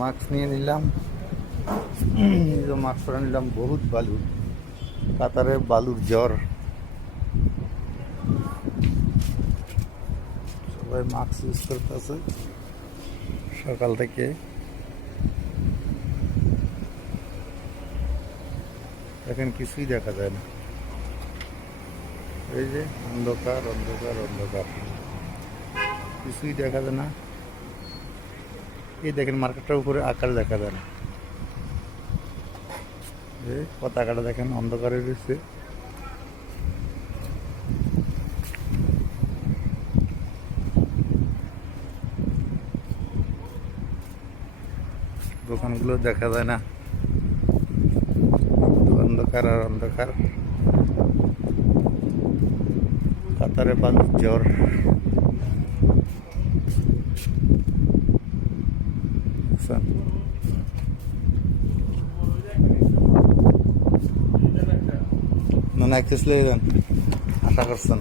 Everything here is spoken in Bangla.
মাস্ক নিয়ে নিলাম, মাস্ক পরে নিলাম। বহুত বালু, কাতারে বালুর জ্বর। সবাই মাস্ক ইউজ করতেছে সকাল থেকে। এখন কিছুই দেখা যায় না, এই যে অন্ধকার অন্ধকার অন্ধকার, কিছুই দেখা যায় না। এই দেখেন মার্কেটটার উপরে আকাশ দেখা যায় না, এই পতাকাটা দেখেন অন্ধকারে রয়েছে। দোকানগুলো দেখা যায় না, অন্ধকার আর অন্ধকার। কাতারে বালুর জ্বর। না না কিছু আশা করছেন।